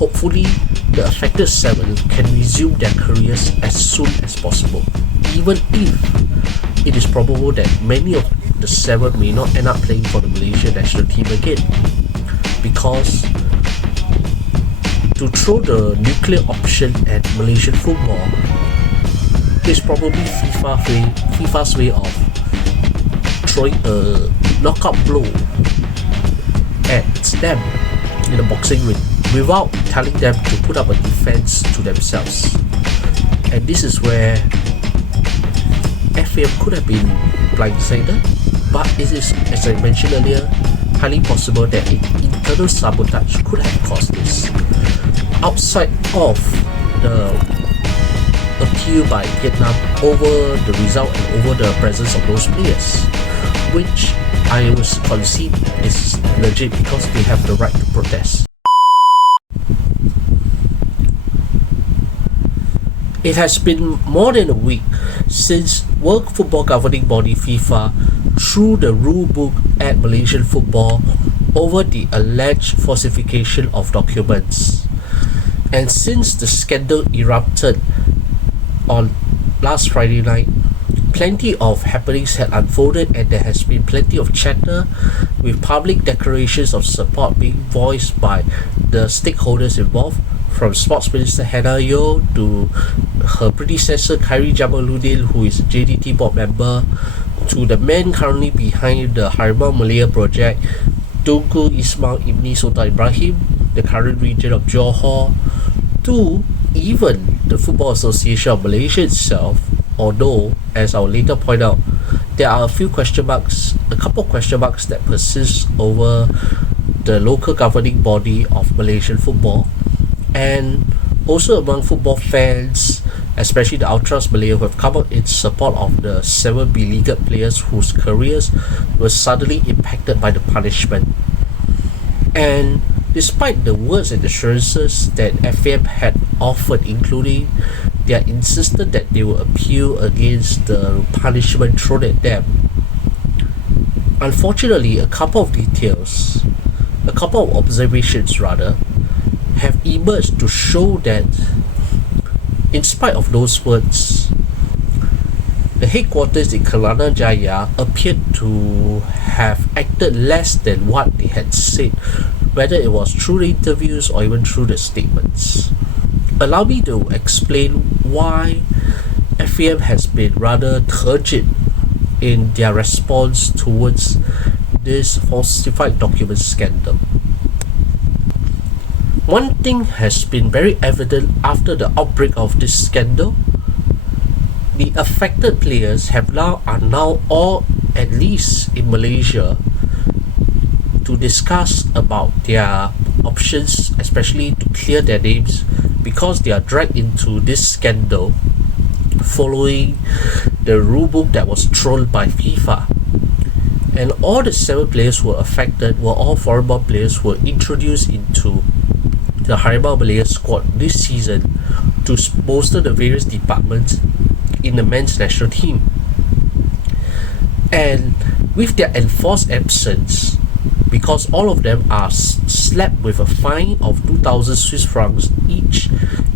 hopefully the affected 7 can resume their careers as soon as possible, even if it is probable that many of the 7 may not end up playing for the Malaysia national team again, because to throw the nuclear option at Malaysian football is probably FIFA's way of throwing a knockout blow at them in the boxing ring without telling them to put up a defense to themselves. And this is where FAM could have been blindsided, but it is, as I mentioned earlier, highly possible that an internal sabotage could have caused this. Outside of the appeal by Vietnam over the result and over the presence of those players, which I would concede is legit because they have the right to protest. It has been more than a week since World Football Governing Body FIFA threw the rule book at Malaysian football over the alleged falsification of documents. And since the scandal erupted on last Friday night, plenty of happenings had unfolded and there has been plenty of chatter, with public declarations of support being voiced by the stakeholders involved, from Sports Minister Hannah Yeoh to her predecessor Khairi Jamaluddin, who is a JDT board member, to the man currently behind the Harimau Malaya project, Tunku Ismail Ibni Sultan Ibrahim, the current region of Johor, to even the Football Association of Malaysia itself. Although, as I'll later point out, there are a couple of question marks that persist over the local governing body of Malaysian football, and also among football fans, especially the Ultras Malaya, who have come out in support of the 7 beleaguered players whose careers were suddenly impacted by the punishment. And despite the words and assurances that FAM had offered, including their insistence that they will appeal against the punishment thrown at them, unfortunately a couple of observations have emerged to show that in spite of those words, the headquarters in Kelana Jaya appeared to have acted less than what they had said, whether it was through the interviews or even through the statements. Allow me to explain why FAM has been rather turgid in their response towards this falsified document scandal. One thing has been very evident after the outbreak of this scandal: the affected players are now all, at least in Malaysia, to discuss about their options, especially to clear their names, because they are dragged into this scandal following the rule book that was thrown by FIFA. And all the 7 players who were affected were all foreign-born players who were introduced into the Harimau Malaya squad this season to bolster the various departments in the men's national team. And with their enforced absence, because all of them are slapped with a fine of 2,000 Swiss francs each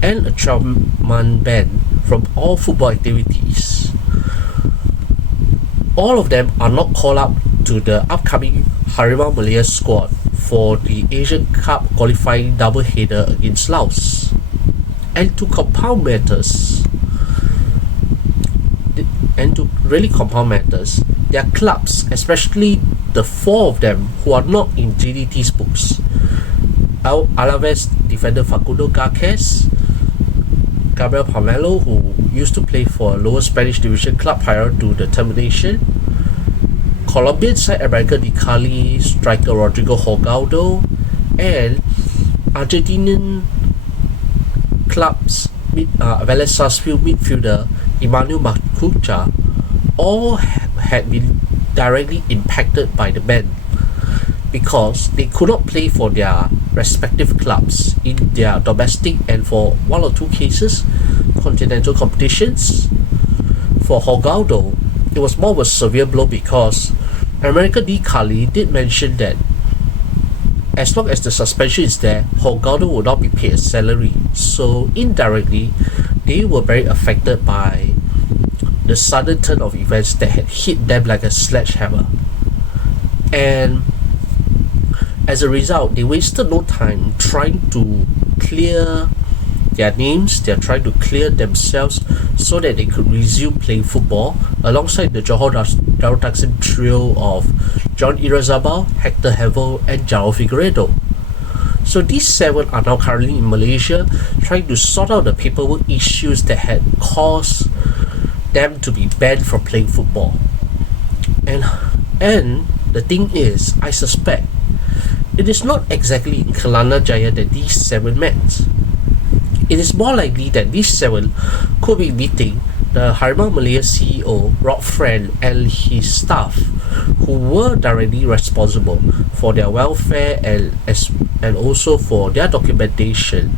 and a 12-month ban from all football activities, all of them are not called up to the upcoming Harimau Malaya squad for the Asian Cup qualifying double-header against Laos. And to really compound matters, their clubs, especially the 4 of them who are not in JDT's books, Alaves defender Facundo Garces, Gabriel Pomelo, who used to play for a lower Spanish division club prior to the termination, Colombian side American de Cali striker Rodrigo Holgado, and Argentinian clubs Vélez Sarsfield midfielder Emmanuel Macucha, all had been directly impacted by the ban because they could not play for their respective clubs in their domestic and, for 1 or 2 cases, continental competitions. For Holgado, it was more of a severe blow because America D. Cali did mention that as long as the suspension is there, Hogano will not be paid a salary. So indirectly, they were very affected by the sudden turn of events that had hit them like a sledgehammer. And as a result, they wasted no time trying to clear their names. They're trying to clear themselves so that they could resume playing football alongside the Johor Darul Taksim trio of John Irazabal, Hector Havel, and João Figueiredo. So these 7 are now currently in Malaysia trying to sort out the paperwork issues that had caused them to be banned from playing football. And the thing is, I suspect it is not exactly in Kelana Jaya that these 7 met. It is more likely that these 7 could be meeting the Harimau Malaya CEO, Rob Friend, and his staff, who were directly responsible for their welfare and also for their documentation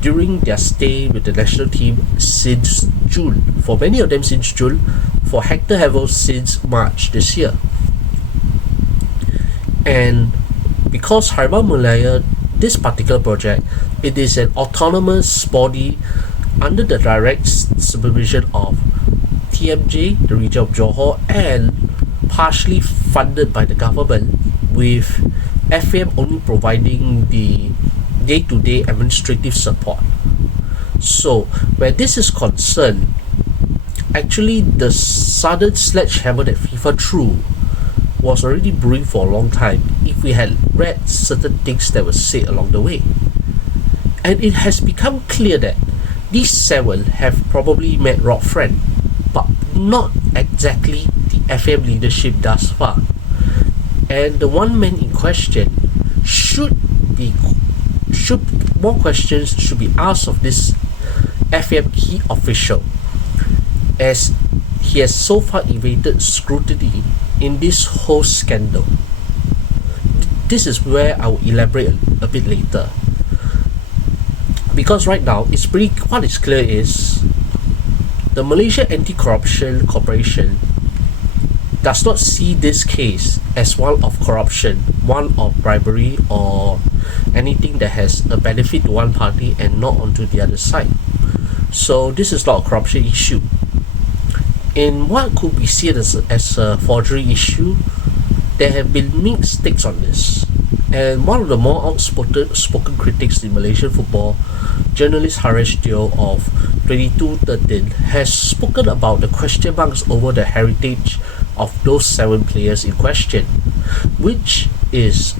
during their stay with the national team since June. For many of them since June, for Hector Havel since March this year. And because Harimau Malaya, this particular project, it is an autonomous body under the direct supervision of TMJ, the region of Johor, and partially funded by the government, with FAM only providing the day-to-day administrative support. So where this is concerned, actually the sudden sledgehammer that FIFA threw was already brewing for a long time if we had read certain things that were said along the way. And it has become clear that these 7 have probably met Rob Friend, but not exactly the FM leadership thus far. And the one man in question more questions should be asked of this FM key official, as he has so far evaded scrutiny in this whole scandal. This is where I will elaborate a bit later. Because right now, what is clear is the Malaysia Anti-Corruption Corporation does not see this case as one of corruption, one of bribery, or anything that has a benefit to one party and not onto the other side. So this is not a corruption issue. In what could be seen as a forgery issue, there have been mixed takes on this. And one of the more outspoken critics in Malaysian football, journalist Haresh Teo of 2213, has spoken about the question marks over the heritage of those 7 players in question, which is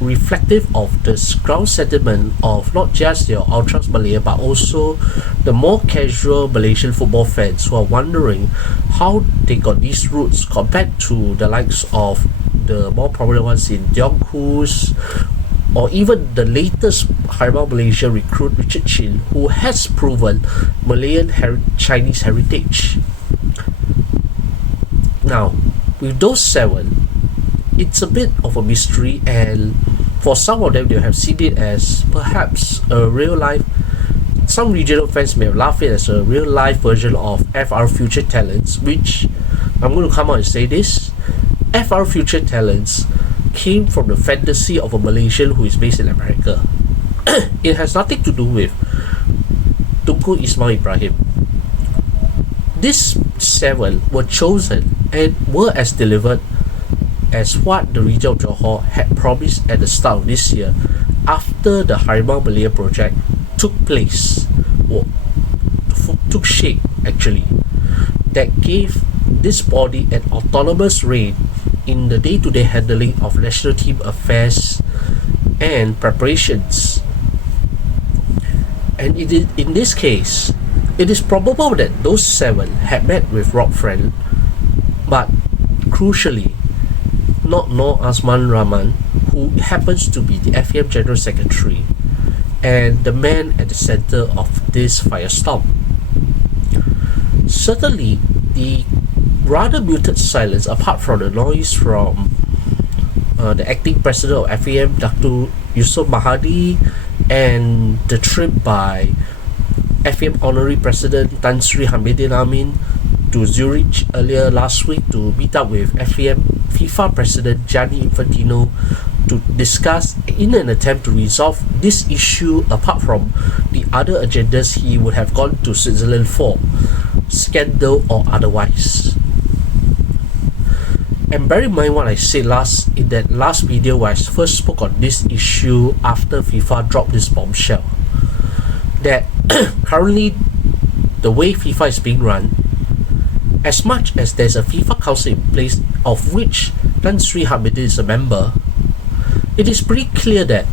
reflective of the ground sentiment of not just your Ultras Malaya but also the more casual Malaysian football fans who are wondering how they got these roots compared to the likes of the more prominent ones in Tiong Khoo, or even the latest Harimau Malaysia recruit Richard Chin, who has proven Malayan Chinese heritage. Now, with those 7, it's a bit of a mystery, and for some of them, they have seen it as perhaps a real life. Some regional fans may have laughed it as a real life version of FR Future Talents, which I'm going to come out and say this. FR Future Talents came from the fantasy of a Malaysian who is based in America. It has nothing to do with Tunku Ismail Ibrahim. These 7 were chosen and were as delivered as what the region of Johor had promised at the start of this year after the Harimau Malaya project took shape actually, that gave this body an autonomous reign in the day-to-day handling of national team affairs and preparations. And in this case, it is probable that those 7 had met with Rob Friend, but crucially, not Noor Azman Rahman, who happens to be the FAM General Secretary and the man at the center of this firestorm. Certainly, the rather muted silence, apart from the noise from the acting president of FAM, Dr. Yusof Mahadi, and the trip by FAM Honorary President Tan Sri Hamidin Amin to Zurich earlier last week to meet up with FAM FIFA President Gianni Infantino to discuss in an attempt to resolve this issue apart from the other agendas he would have gone to Switzerland for, scandal or otherwise. And bear in mind what I said in that last video where I first spoke on this issue after FIFA dropped this bombshell, that currently the way FIFA is being run, as much as there's a FIFA council in place of which Tan Sri Hamidin is a member, it is pretty clear that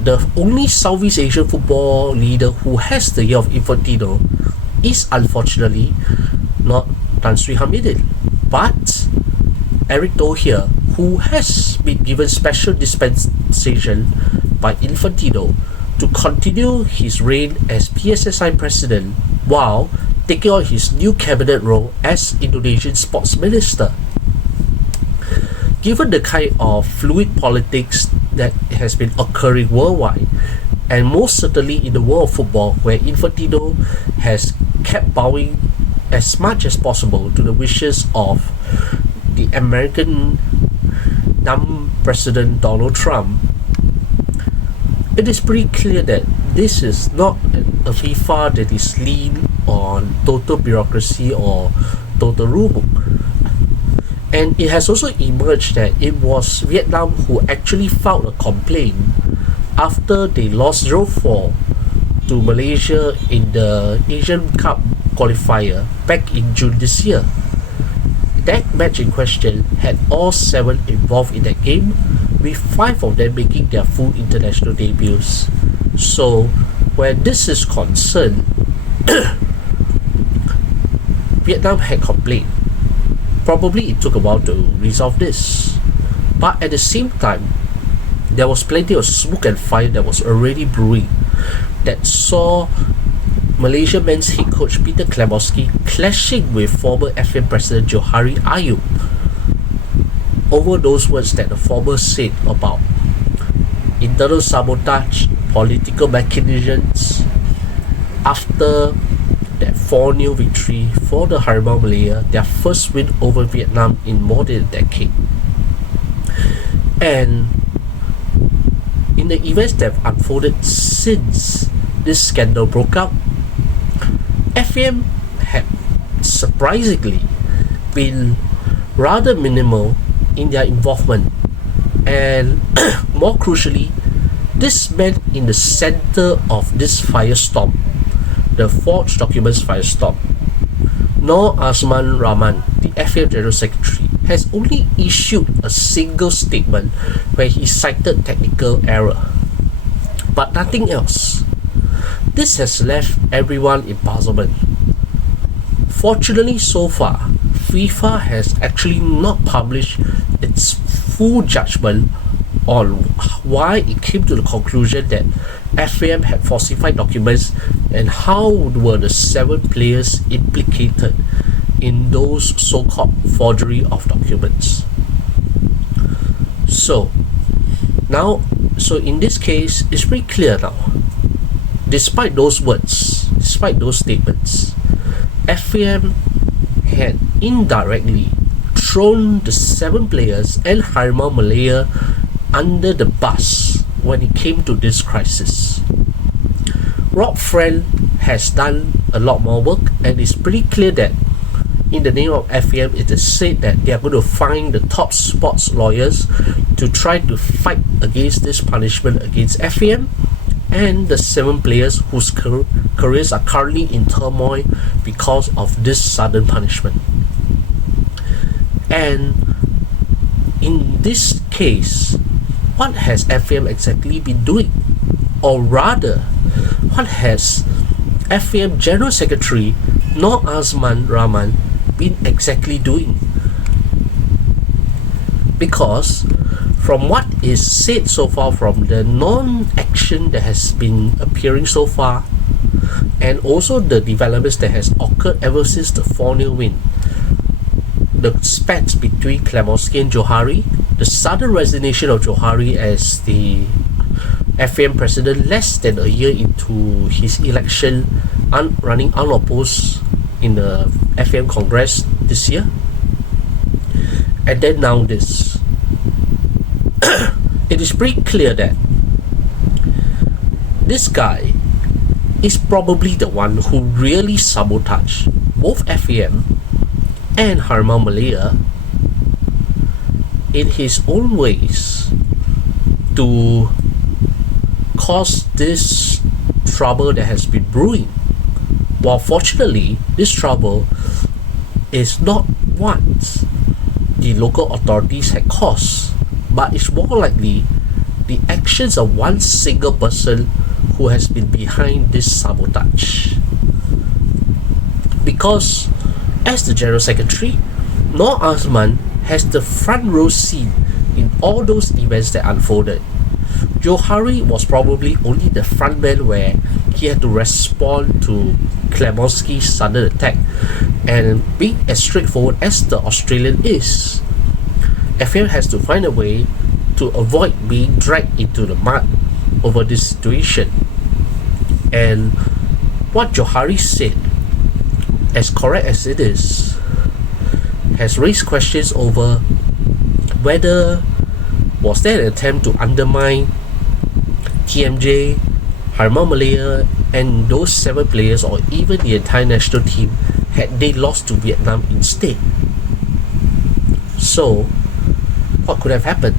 the only Southeast Asian football leader who has the year of Infantino is unfortunately not Tan Sri Hamidin, but Eric Doher, who has been given special dispensation by Infantino to continue his reign as PSSI president while taking on his new cabinet role as Indonesian sports minister. Given the kind of fluid politics that has been occurring worldwide, and most certainly in the world of football, where Infantino has kept bowing as much as possible to the wishes of the American dumb President Donald Trump, it is pretty clear that this is not a FIFA that is lean on total bureaucracy or total rulebook. And it has also emerged that it was Vietnam who actually filed a complaint after they lost 0-4 to Malaysia in the Asian Cup qualifier back in June this year. That match in question had all 7 involved in that game, with 5 of them making their full international debuts. So, where this is concerned, Vietnam had complained. Probably it took a while to resolve this, but at the same time, there was plenty of smoke and fire that was already brewing that saw Malaysia men's head coach Peter Klemowski clashing with former FAM president Johari Ayub over those words that the former said about internal sabotage, political mechanisms after that 4-0 victory for the Harimau Malaya, their first win over Vietnam in more than a decade. And in the events that have unfolded since this scandal broke out, FAM had surprisingly been rather minimal in their involvement, and more crucially, this meant in the center of this firestorm, the forged documents firestorm, Nur Azman Rahman, the FAM General Secretary, has only issued a single statement where he cited technical error, but nothing else. This has left everyone in puzzlement. Fortunately, so far, FIFA has actually not published its full judgment on why it came to the conclusion that FAM had falsified documents and how were the 7 players implicated in those so-called forgery of documents. So in this case, it's pretty clear now. Despite those words, despite those statements, FAM had indirectly thrown the 7 players and Harimau Malaya under the bus when it came to this crisis. Rob Friend has done a lot more work, and it's pretty clear that in the name of FAM, it is said that they are going to find the top sports lawyers to try to fight against this punishment against FAM and the 7 players whose careers are currently in turmoil because of this sudden punishment. And in this case, what has FAM exactly been doing? Or rather, what has FAM General Secretary Nur Azman Rahman been exactly doing? Because from what is said so far, from the non-action that has been appearing so far, and also the developments that has occurred ever since the 4-0 win, the spats between Klemowski and Johari, the sudden resignation of Johari as the FAM president less than a year into his election, running unopposed in the FAM Congress this year, And then now this. It is pretty clear that this guy is probably the one who really sabotaged both FAM and Harimau Malaya in his own ways to cause this trouble that has been brewing. While fortunately, this trouble is not what the local authorities had caused, but it's more likely the actions of one single person who has been behind this sabotage. Because as the General Secretary, Noor Azman has the front row seat in all those events that unfolded. Johari was probably only the front man where he had to respond to Klemonski's sudden attack, and being as straightforward as the Australian is, FAM has to find a way to avoid being dragged into the mud over this situation. And what Johari said, as correct as it is, has raised questions over whether was there an attempt to undermine TMJ, Harimau Malaya, and those 7 players, or even the entire national team, had they lost to Vietnam instead. So, what could have happened?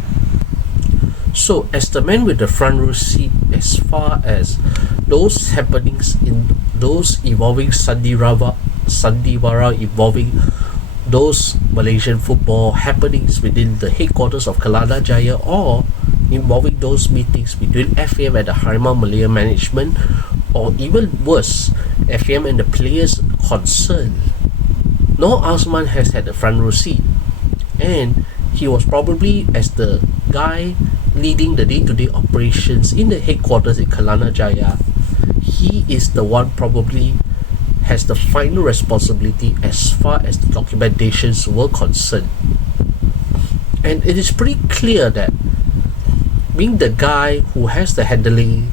So, as the man with the front row seat, as far as those happenings in those involving Sandiwara involving those Malaysian football happenings within the headquarters of Kelana Jaya, or involving those meetings between FAM and the Harimau Malaya management, or even worse, FAM and the players concerned, Noor Azman has had the front row seat, and he was probably, as the guy leading the day-to-day operations in the headquarters in Kelana Jaya, he is the one probably has the final responsibility as far as the documentations were concerned. And it is pretty clear that being the guy who has the handling,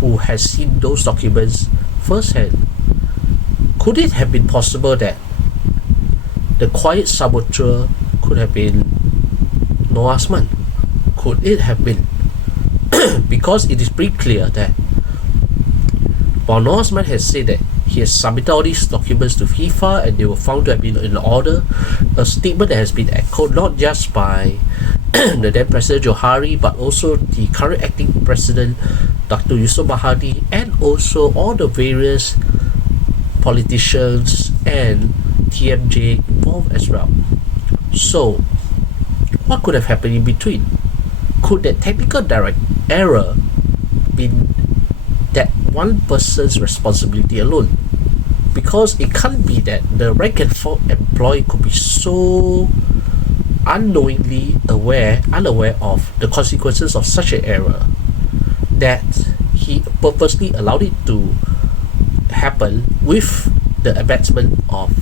who has seen those documents firsthand, could it have been possible that the quiet saboteur could have been Noor Azman? Could it have been? Because it is pretty clear that while Noor Azman has said that he has submitted all these documents to FIFA and they were found to have been in order, a statement that has been echoed not just by the then President Johari, but also the current acting President Dr. Yusof Mahathir, and also all the various politicians and TMJ involved as well. So, what could have happened in between? Could that technical direct error be that one person's responsibility alone? Because it can't be that the rank and file employee could be so unknowingly unaware of the consequences of such an error that he purposely allowed it to happen with the abetment of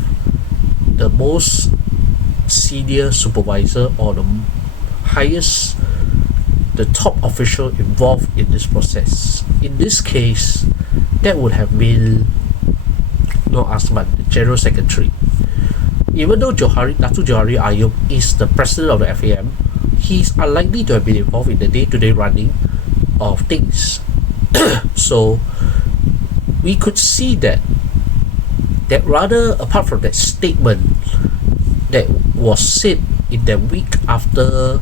the most senior supervisor, or the top official involved in this process. In this case, that would have been Noor Azman, the General Secretary. Even though Datu Johari Ayub is the president of the FAM, he is unlikely to have been involved in the day-to-day running of things. So we could see that rather, apart from that statement that was said in the week after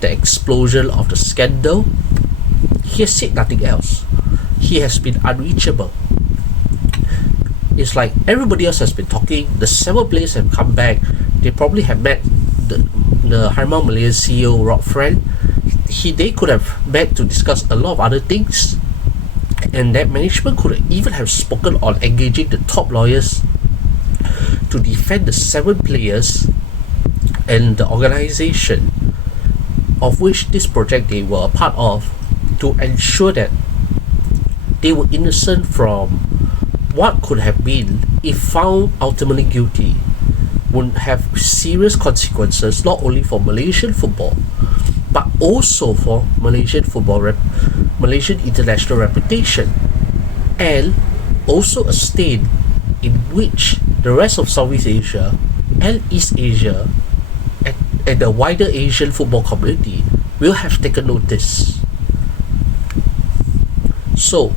the explosion of the scandal, he has said nothing else. He has been unreachable. It's like everybody else has been talking. The 7 players have come back. They probably have met the Harimau Malaya CEO Rob Friend. They could have met to discuss a lot of other things, and that management could even have spoken on engaging the top lawyers to defend the 7 players and the organization of which this project they were a part of, to ensure that they were innocent from what could have been, if found ultimately guilty, would have serious consequences not only for Malaysian football but also for Malaysian international reputation, and also a stain in which the rest of Southeast Asia and East Asia and the wider Asian football community will have taken notice. So,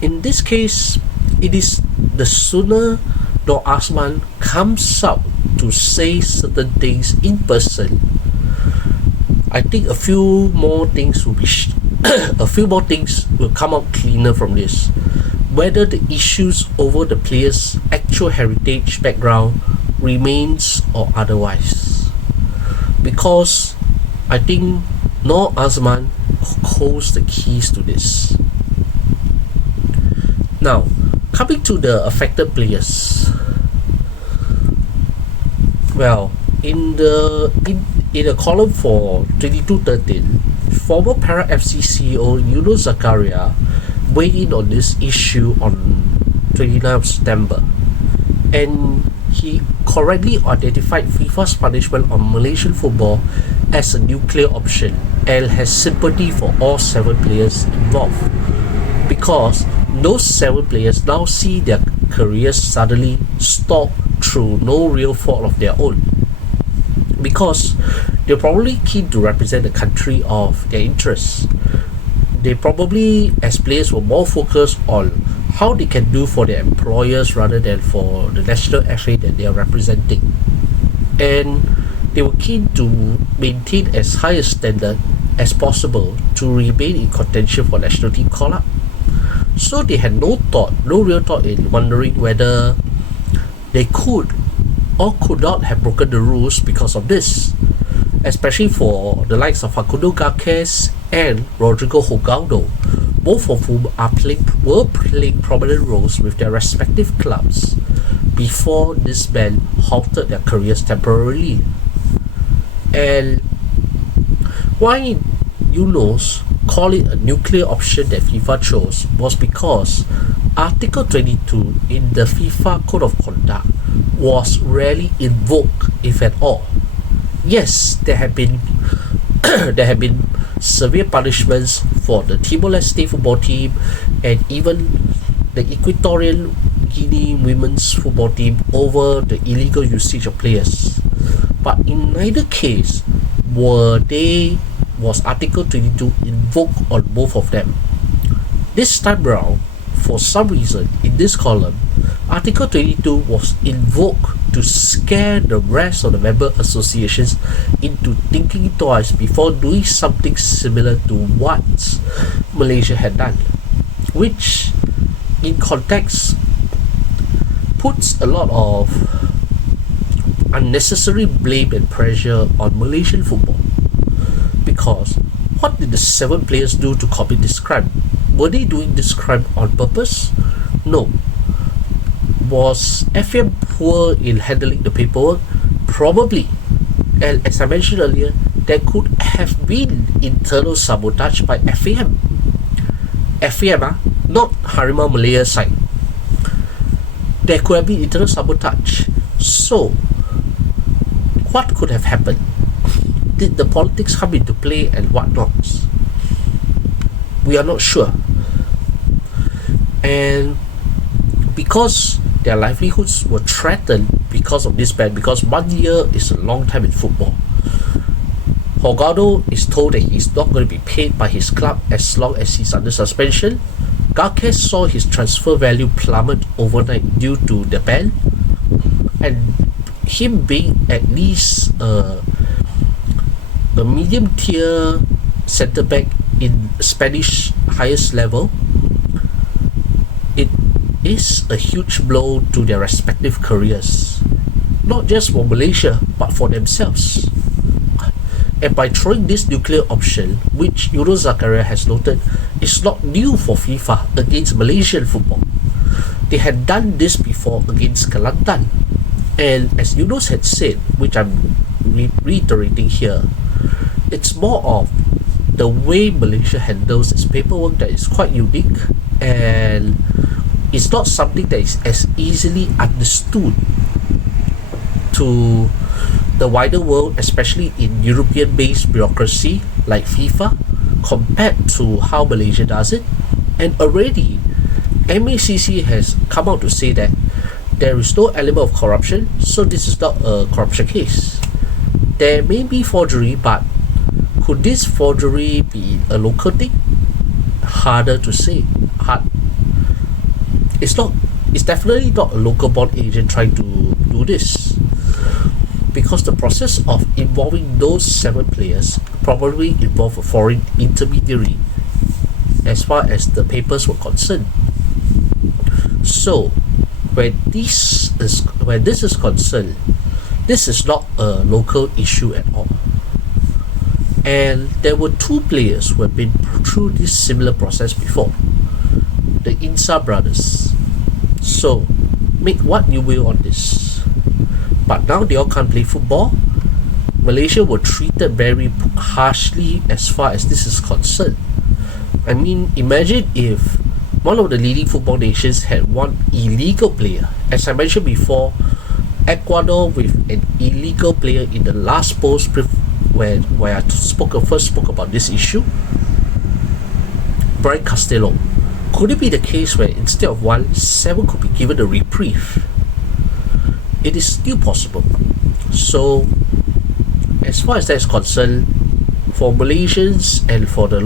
in this case, it is the sooner Nur Azman comes out to say certain things in person, I think a few more things will come out cleaner from this. Whether the issues over the player's actual heritage background remains or otherwise. Because I think Nur Azman holds the keys to this. Now, coming to the affected players. Well, in a column for 2213, former Para FC CEO Yunus Zakaria weighed in on this issue on 29th of September, and he correctly identified FIFA's punishment on Malaysian football as a nuclear option and has sympathy for all 7 players involved, because those 7 players now see their careers suddenly stop through no real fault of their own, because they're probably keen to represent the country of their interests. They probably, as players, were more focused on how they can do for their employers rather than for the national FA that they are representing, and they were keen to maintain as high a standard as possible to remain in contention for national team call-up. So they had no real thought in wondering whether they could or could not have broken the rules because of this, especially for the likes of Facundo Garces and Rodrigo Hogaldo, both of whom were playing prominent roles with their respective clubs before this ban halted their careers temporarily. And why Yunus call it a nuclear option that FIFA chose was because Article 22 in the FIFA Code of Conduct was rarely invoked, if at all. Yes, there have been severe punishments for the Timor-Leste football team and even the Equatorial Guinea women's football team over the illegal usage of players. But in neither case was Article 22 invoked on both of them. This time round, for some reason, in this column, Article 22 was invoked to scare the rest of the member associations into thinking twice before doing something similar to what Malaysia had done, which in context puts a lot of unnecessary blame and pressure on Malaysian football. Because what did the 7 players do to commit this crime? Were they doing this crime on purpose? No. Was FM poor in handling the paperwork? Probably. And as I mentioned earlier, there could have been internal sabotage by FAM. FAM, not Harimau Malaya side. There could have been internal sabotage. So, what could have happened? Did the politics come into play and whatnot? We are not sure. And because their livelihoods were threatened because of this ban, because 1 year is a long time in football, Hogaldo is told that he's not going to be paid by his club as long as he's under suspension. Garces saw his transfer value plummet overnight due to the ban, and him being at least a medium tier centre back in Spanish highest level, it is a huge blow to their respective careers, not just for Malaysia but for themselves. And by throwing this nuclear option, which Yunus Zakaria has noted is not new for FIFA against Malaysian football, they had done this before against Kelantan. And as Yunus had said, which I'm reiterating here, it's more of the way Malaysia handles its paperwork that is quite unique, and it's not something that is as easily understood to the wider world, especially in European-based bureaucracy like FIFA, compared to how Malaysia does it. And already, MACC has come out to say that there is no element of corruption, so this is not a corruption case. there may be forgery, but could this forgery be a local thing? Harder to say. It's definitely not a local bond agent trying to do this, because the process of involving those 7 players probably involved a foreign intermediary as far as the papers were concerned. So when this is concerned, this is not a local issue at all. And there were 2 players who have been through this similar process before, the Insa brothers. So make what you will on this, but now they all can't play football. Malaysia were treated very harshly as far as this is concerned. I mean, imagine if one of the leading football nations had one illegal player. As I mentioned before, Ecuador with an illegal player in the last post where I first spoke about this issue, Brian Castillo. Could it be the case where instead of 1, 7 could be given a reprieve? It is still possible. So as far as that is concerned, for Malaysians and for the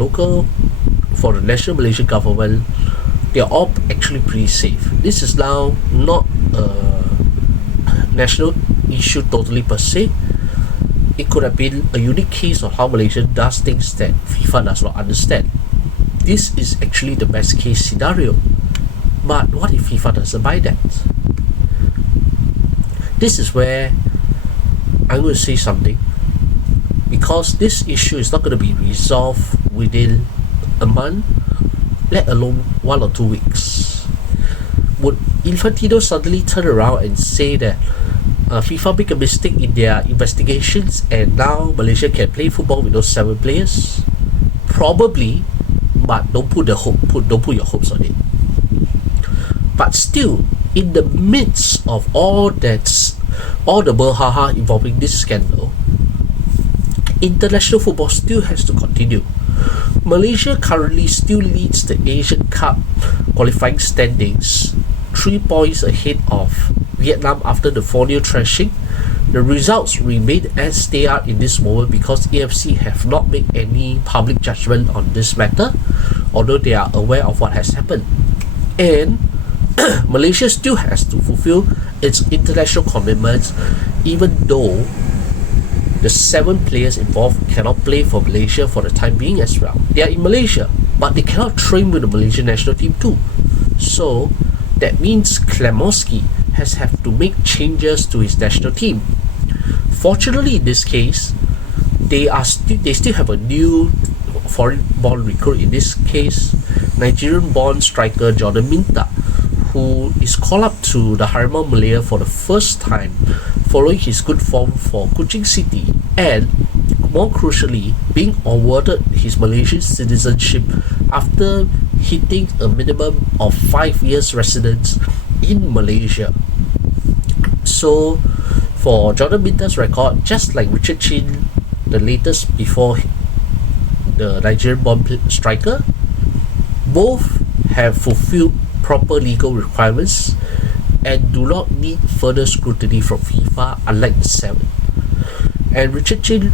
national Malaysian government, they are all actually pretty safe. This is now not a national issue totally per se. It could have been a unique case of how Malaysia does things that FIFA does not understand. This is actually the best case scenario. But what if FIFA doesn't buy that? This is where I'm going to say something, because this issue is not going to be resolved within a month, let alone 1 or 2 weeks. Would Infantino suddenly turn around and say that FIFA make a mistake in their investigations and now Malaysia can play football with those 7 players? Probably, but don't put your hopes on it. But still, in the midst of all the brouhaha involving this scandal, international football still has to continue. Malaysia currently still leads the Asian Cup qualifying standings, 3 points ahead of Vietnam after the 4-0 thrashing. The results remain as they are in this moment because AFC have not made any public judgment on this matter, although they are aware of what has happened. And Malaysia still has to fulfill its international commitments, even though the 7 players involved cannot play for Malaysia for the time being as well. They are in Malaysia, but they cannot train with the Malaysian national team too. So that means Klemoski has have to make changes to his national team. Fortunately, in this case, they still have a new foreign-born recruit. In this case, Nigerian-born striker Jordan Minta, who is called up to the Harimau Malaya for the first time following his good form for Kuching City, and more crucially, being awarded his Malaysian citizenship after hitting a minimum of 5 years residence in Malaysia. So for Jordan Minta's record, just like Richard Chin, the latest before the Nigerian-born striker, both have fulfilled proper legal requirements and do not need further scrutiny from FIFA, unlike the 7. And Richard Chin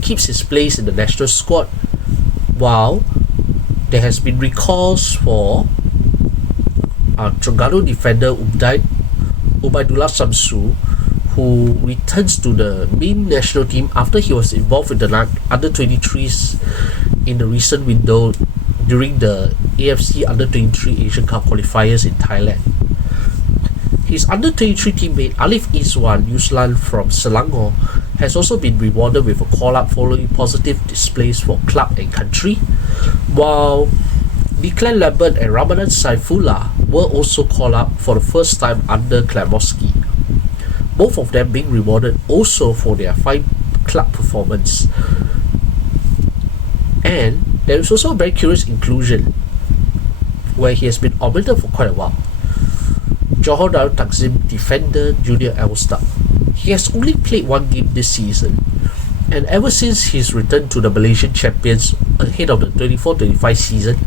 keeps his place in the national squad, while there has been recalls for Terengganu defender Ubaidullah Samsu, who returns to the main national team after he was involved with the under-23s in the recent window during the AFC Under-23 Asian Cup qualifiers in Thailand. His under-23 teammate Alif Izwan Yuslan from Selangor has also been rewarded with a call-up following positive displays for club and country, while Declan Lambert and Ramadan Saifullah were also called up for the first time under Klemoski, both of them being rewarded also for their fine club performance. And there is also a very curious inclusion where he has been omitted for quite a while. Johor Darul Takzim defender Junior Elstar. He has only played 1 game this season, and ever since his return to the Malaysian champions ahead of the 24-25 season,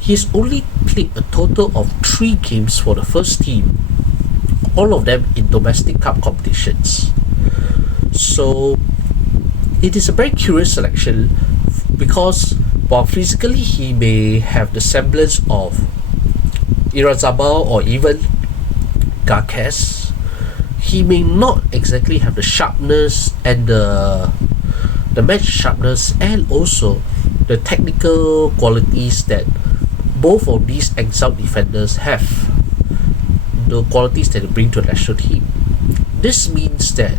he has only played a total of 3 games for the first team, all of them in domestic cup competitions. So it is a very curious selection because while physically he may have the semblance of Irazabal or even Garques, he may not exactly have the sharpness and the match sharpness and also the technical qualities that both of these exiled defenders have, the qualities that they bring to the national team. This means that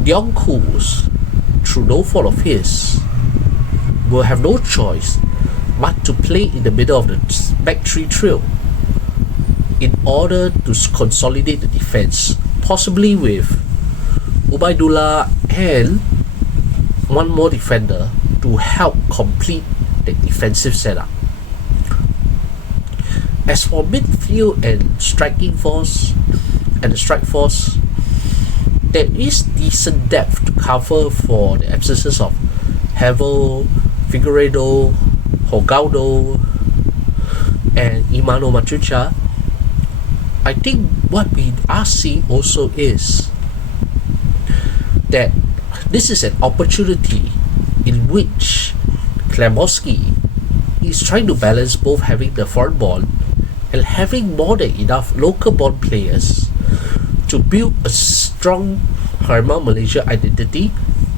Leong Koo, through no fault of his, will have no choice but to play in the middle of the back three trio in order to consolidate the defense, possibly with Ubaidullah and one more defender to help complete the defensive setup. As for midfield and striking force and the strike force, there is decent depth to cover for the absences of Havel, Figueiredo, Hogaldo, and Imano Machucha. I think what we are seeing also is that this is an opportunity in which Klemoski is trying to balance both having the foreign born and having more than enough local born players to build a strong Harimau Malaysia identity.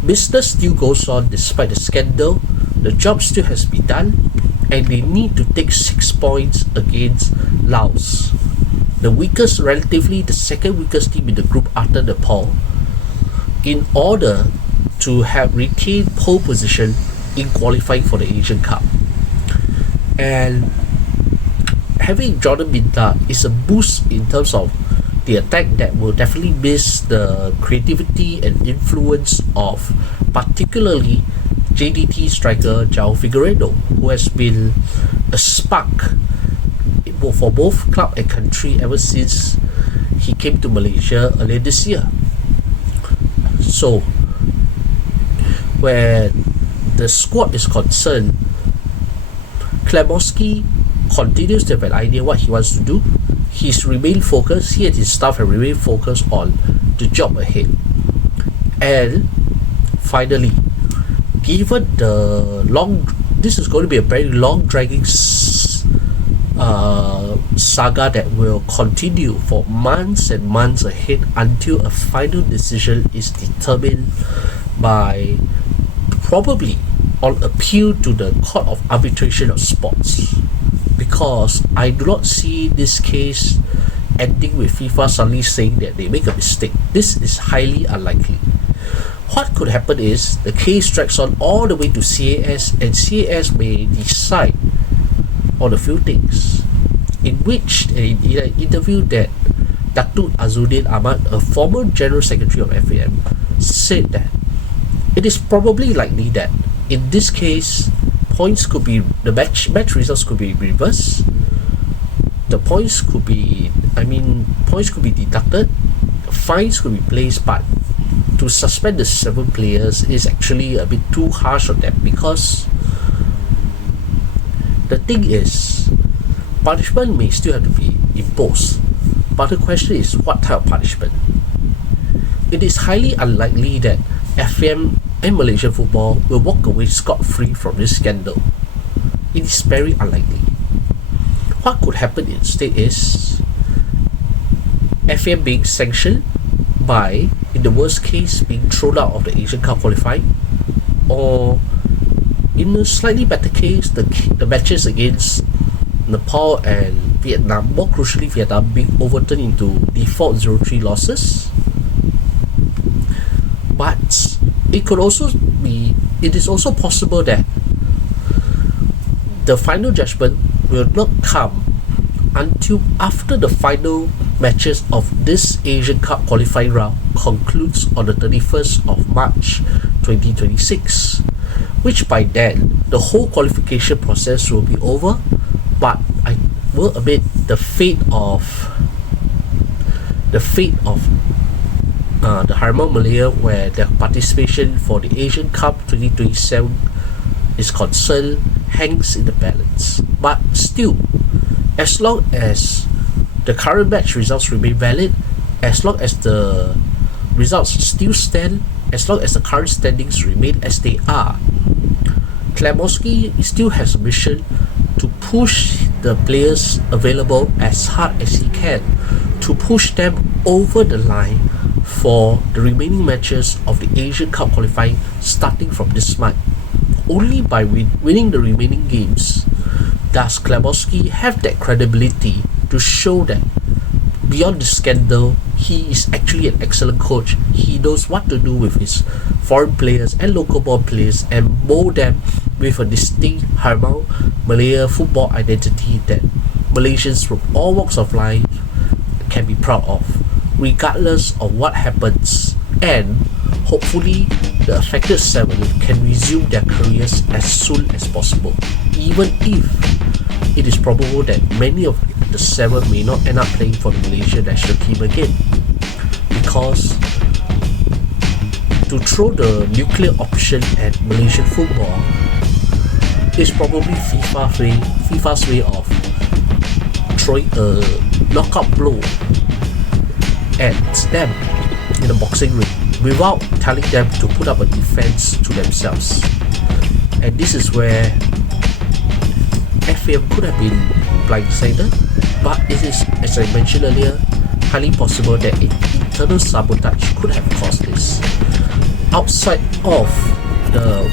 Business still goes on despite the scandal. The job still has to be done, and they need to take 6 points against Laos, the weakest, relatively the second weakest team in the group after Nepal, in order to have retained pole position in qualifying for the Asian Cup. And having Jordan Minta is a boost in terms of the attack that will definitely miss the creativity and influence of particularly JDT striker João Figueiredo, who has been a spark for both club and country ever since he came to Malaysia earlier this year. So where the squad is concerned, Klemoski continues to have an idea what he wants to do. He's remained focused, he and his staff have remained focused on the job ahead. And finally, given the this is going to be a very long dragging saga that will continue for months and months ahead until a final decision is determined by, probably on appeal to the Court of Arbitration of Sports, because I do not see this case ending with FIFA suddenly saying that they make a mistake. This is highly unlikely. What could happen is the case drags on all the way to CAS, and CAS may decide on a few things, in which in an interview that Datuk Azuddin Ahmad, a former General Secretary of FAM, said that it is probably likely that in this case points could be, the match results could be reversed, the points could be deducted, fines could be placed, but to suspend the 7 players is actually a bit too harsh on them, because the thing is, punishment may still have to be imposed, but the question is what type of punishment. It is highly unlikely that FM and Malaysian football will walk away scot-free from this scandal. It is very unlikely. What could happen instead is FM being sanctioned by, in the worst case, being thrown out of the Asian Cup qualifying, or in a slightly better case, the matches against Nepal and Vietnam, more crucially Vietnam, being overturned into default 0-3 losses. But it is also possible that the final judgment will not come until after the final matches of this Asian Cup qualifying round concludes on the 31st of March 2026, which by then the whole qualification process will be over. But I will admit the fate of the Harimau Malaya, where their participation for the Asian Cup 2027 is concerned, hangs in the balance. But still, as long as the current match results remain valid, as long as the results still stand, as long as the current standings remain as they are, Klemoski still has a mission to push the players available as hard as he can, to push them over the line for the remaining matches of the Asian Cup qualifying starting from this month. Only by winning the remaining games does Klemoski have that credibility to show that beyond the scandal, he is actually an excellent coach. He knows what to do with his foreign players and local born players and mold them with a distinct Harimau Malaya football identity that Malaysians from all walks of life can be proud of, regardless of what happens. And hopefully the affected 7 can resume their careers as soon as possible, even if it is probable that many of the 7 may not end up playing for the Malaysian national team again, because to throw the nuclear option at Malaysian football is probably FIFA's way of throwing a knockout blow at them in a boxing ring without telling them to put up a defense to themselves. And this is where FAM could have been blindsided, but it is, as I mentioned earlier, highly possible that an internal sabotage could have caused this. Outside of the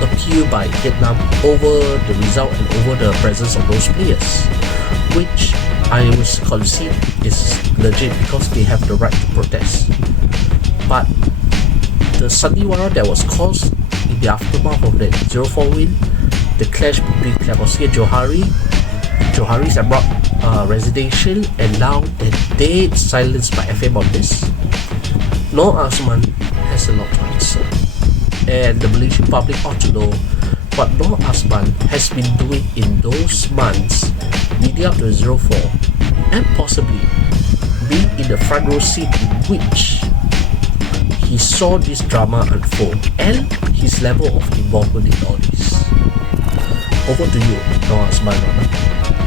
appeal by Vietnam over the result and over the presence of those players, which I would concede is legit because they have the right to protest. But the sandiwara that was caused in the aftermath of that 0-4 win, the clash between Klemoski and Johari's abrupt resignation, and now the dead silence by FM on this, Noor Azman has a lot to answer. And the Malaysian public ought to know what Noor Azman has been doing in those months leading up to the 0-4, and possibly being in the front row seat in which he saw this drama unfold and his level of involvement in all this. Over to you, Noor Azman.